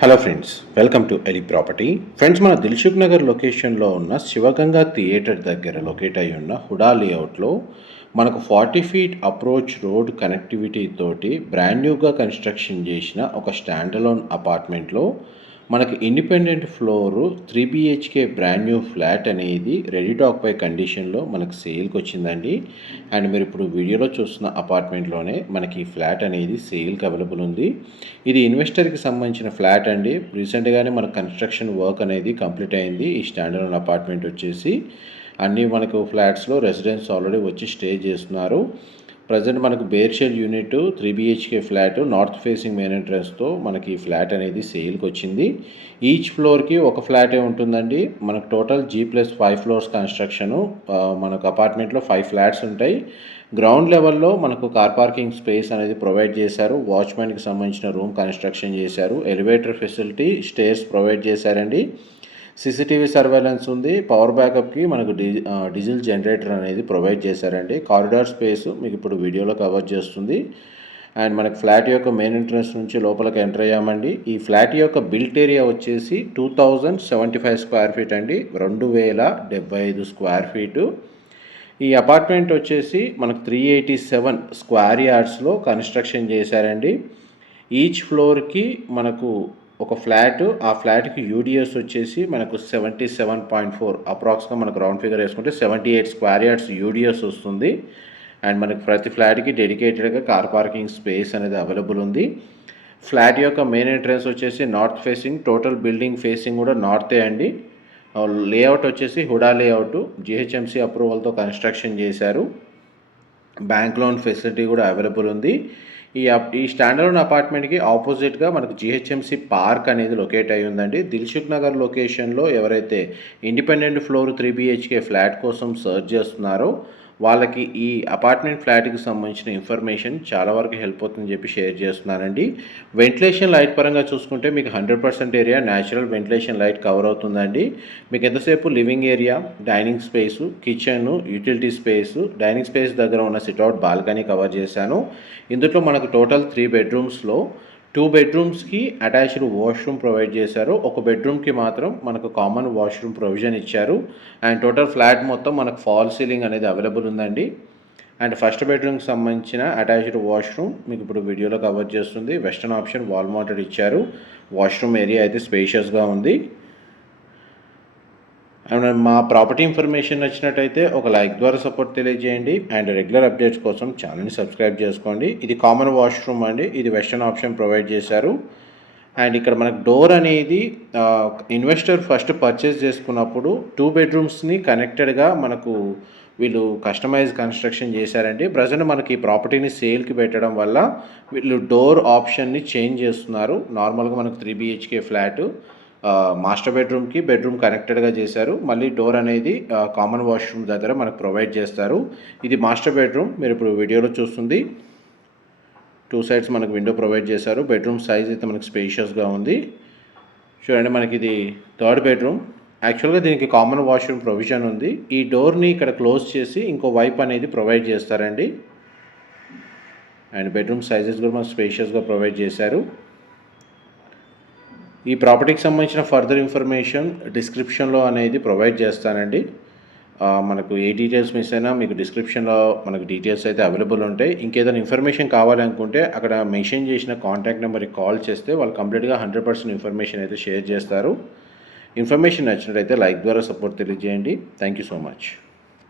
Hello friends welcome to ఎలి property friends మన దిల్సుఖ్ నగర్ లొకేషన్లో ఉన్న శివగంగా థియేటర్ దగ్గర లొకేట్ అయి ఉన్న హుడా లేఅవుట్లో మనకు forty feet approach road connectivity తోటి బ్రాండ్ న్యూగా కన్స్ట్రక్షన్ చేసిన ఒక స్టాండ్ అలోన్ అపార్ట్మెంట్లో మనకి independent floor three BHK brand new flat అనేది రెడీ టాక్ పై కండిషన్లో మనకు సేల్కి వచ్చిందండి. అండ్ మీరు ఇప్పుడు వీడియోలో చూస్తున్న అపార్ట్మెంట్లోనే మనకి ఫ్లాట్ అనేది సేల్కి అవైలబుల్ ఉంది. ఇది ఇన్వెస్టర్కి సంబంధించిన ఫ్లాట్ అండి. రీసెంట్గానే మన కన్స్ట్రక్షన్ వర్క్ అనేది కంప్లీట్ అయింది. ఈ స్టాండర్డ్ అపార్ట్మెంట్ వచ్చేసి అన్నీ మనకు ఫ్లాట్స్లో రెసిడెంట్స్ ఆల్రెడీ వచ్చి స్టే చేస్తున్నారు. ప్రజెంట్ మనకు bare shell unit three BHK flat north facing main ఎంట్రన్స్తో మనకి ఈ ఫ్లాట్ అనేది సేల్కి వచ్చింది. ఈచ్ ఫ్లోర్కి ఒక ఫ్లాటే ఉంటుందండి. మనకు total G plus five floors construction మనకు అపార్ట్మెంట్లో ఫైవ్ ఫ్లాట్స్ ఉంటాయి. గ్రౌండ్ లెవెల్లో మనకు కార్ పార్కింగ్ స్పేస్ అనేది ప్రొవైడ్ చేశారు. వాచ్మెన్కి సంబంధించిన రూమ్ కన్స్ట్రక్షన్ చేశారు. ఎలివేటర్ ఫెసిలిటీ స్టేర్స్ ప్రొవైడ్ చేశారండి. సీసీటీవీ సర్వేలెన్స్ ఉంది. పవర్ బ్యాకప్కి మనకు డీజిల్ జనరేటర్ అనేది ప్రొవైడ్ చేశారండి. కారిడార్ స్పేస్ మీకు ఇప్పుడు వీడియోలో కవర్ చేస్తుంది. అండ్ మనకు ఫ్లాట్ యొక్క మెయిన్ ఎంట్రన్స్ నుంచి లోపలికి ఎంటర్ అయ్యామండి. ఈ ఫ్లాట్ యొక్క బిల్ట్ ఏరియా వచ్చేసి two thousand seventy five square feet అండి. రెండు వేల డెబ్బై ఐదు స్క్వేర్ ఫీటు. ఈ అపార్ట్మెంట్ వచ్చేసి మనకు త్రీ ఎయిటీ సెవెన్ స్క్వేర్ యార్డ్స్లో కన్స్ట్రక్షన్ చేశారండి. ఈచ్ ఫ్లోర్కి మనకు ఒక ఫ్లాట్ ఆ ఫ్లాట్కి యూడిఎస్ వచ్చేసి మనకు సెవెంటీ సెవెన్ పాయింట్ ఫోర్ అప్రాక్స్గా మనకు రౌండ్ ఫిగర్ వేసుకుంటే seventy eight square yards UDS వస్తుంది. అండ్ మనకి ప్రతి ఫ్లాట్కి డెడికేటెడ్గా కార్ పార్కింగ్ స్పేస్ అనేది అవైలబుల్ ఉంది. ఫ్లాట్ యొక్క మెయిన్ ఎంట్రన్స్ వచ్చేసి north facing total building facing కూడా నార్తే అండి. లేఅవుట్ వచ్చేసి హుడా లేఅవుట్ జిహెచ్ఎంసీ అప్రూవల్తో కన్స్ట్రక్షన్ చేశారు. బ్యాంక్ లోన్ ఫెసిలిటీ కూడా అవైలబుల్ ఉంది. ఈ ఈ స్టాండర్డ్ అపార్ట్మెంట్కి ఆపోజిట్గా మనకు జిహెచ్ఎంసి పార్క్ అనేది లొకేట్ అయి ఉందండి. దిల్సుఖ్ నగర్ లొకేషన్లో ఎవరైతే independent floor three BHK flat కోసం సర్చ్ చేస్తున్నారో వాళ్ళకి ఈ అపార్ట్మెంట్ ఫ్లాట్కి సంబంధించిన ఇన్ఫర్మేషన్ చాలా వరకు హెల్ప్ అవుతుందని చెప్పి షేర్ చేస్తున్నానండి. వెంటిలేషన్ లైట్ పరంగా చూసుకుంటే మీకు hundred percent area natural ventilation light cover అవుతుందండి. మీకు ఎంతసేపు living area dining space kitchen utility space dining space దగ్గర ఉన్న సిట్అవుట్ బాల్కనీ కవర్ చేశాను. ఇందులో మనకు టోటల్ త్రీ బెడ్రూమ్స్లో టూ బెడ్రూమ్స్కి అటాచ్డ్ వాష్రూమ్ ప్రొవైడ్ చేశారు. ఒక బెడ్రూమ్కి మాత్రం మనకు కామన్ వాష్రూమ్ ప్రొవిజన్ ఇచ్చారు. అండ్ టోటల్ ఫ్లాట్ మొత్తం మనకు ఫాల్ సీలింగ్ అనేది అవైలబుల్ ఉందండి. అండ్ ఫస్ట్ బెడ్రూమ్కి సంబంధించిన అటాచ్డ్ వాష్రూమ్ మీకు ఇప్పుడు వీడియోలో కవర్ చేస్తుంది. వెస్టర్న్ ఆప్షన్ వాల్ మౌంటెడ్ ఇచ్చారు. వాష్రూమ్ ఏరియా అయితే స్పేషియస్గా ఉంది. అండ్ మా ప్రాపర్టీ ఇన్ఫర్మేషన్ నచ్చినట్టయితే ఒక లైక్ ద్వారా సపోర్ట్ తెలియజేయండి. అండ్ రెగ్యులర్ అప్డేట్స్ కోసం ఛానల్ని సబ్స్క్రైబ్ చేసుకోండి. ఇది కామన్ వాష్రూమ్ అండి. ఇది వెస్టర్న్ ఆప్షన్ ప్రొవైడ్ చేశారు. అండ్ ఇక్కడ మనకు డోర్ అనేది ఇన్వెస్టర్ ఫస్ట్ పర్చేస్ చేసుకున్నప్పుడు టూ బెడ్రూమ్స్ని కనెక్టెడ్గా మనకు వీళ్ళు కస్టమైజ్ కన్స్ట్రక్షన్ చేశారండి. ప్రజెంట్ మనకి ఈ ప్రాపర్టీని సేల్కి పెట్టడం వల్ల వీళ్ళు డోర్ ఆప్షన్ని చేంజ్ చేస్తున్నారు. నార్మల్గా మనకు త్రీ బిహెచ్కే ఫ్లాట్. మాస్టర్ బెడ్రూమ్కి బెడ్రూమ్ కనెక్టెడ్గా చేశారు. మళ్ళీ డోర్ అనేది కామన్ వాష్రూమ్ దగ్గర మనకు ప్రొవైడ్ చేస్తారు. ఇది మాస్టర్ బెడ్రూమ్ మీరు ఇప్పుడు వీడియోలో చూస్తుంది. టూ సైడ్స్ మనకు విండో ప్రొవైడ్ చేశారు. బెడ్రూమ్ సైజ్ అయితే మనకు స్పేషియస్గా ఉంది. చూడండి మనకి ఇది థర్డ్ బెడ్రూమ్. యాక్చువల్గా దీనికి కామన్ వాష్రూమ్ ప్రొవిజన్ ఉంది. ఈ డోర్ని ఇక్కడ క్లోజ్ చేసి ఇంకో వైప్ అనేది ప్రొవైడ్ చేస్తారండి. అండ్ బెడ్రూమ్ సైజెస్ కూడా మనకు స్పేషియస్గా ప్రొవైడ్ చేశారు. ఈ ప్రాపర్టీకి సంబంధించిన ఫర్దర్ ఇన్ఫర్మేషన్ డిస్క్రిప్షన్లో అనేది ప్రొవైడ్ చేస్తానండి. మనకు ఏ డీటెయిల్స్ మిస్ అయినా మీకు డిస్క్రిప్షన్లో మనకు డీటెయిల్స్ అయితే అవైలబుల్ ఉంటాయి. ఇంకేదైనా ఇన్ఫర్మేషన్ కావాలనుకుంటే అక్కడ మెన్షన్ చేసిన కాంటాక్ట్ నెంబర్కి కాల్ చేస్తే వాళ్ళు కంప్లీట్గా హండ్రెడ్ పర్సెంట్ ఇన్ఫర్మేషన్ అయితే షేర్ చేస్తారు. ఇన్ఫర్మేషన్ నచ్చినట్లయితే లైక్ ద్వారా సపోర్ట్ తెలియజేయండి. Thank you so much.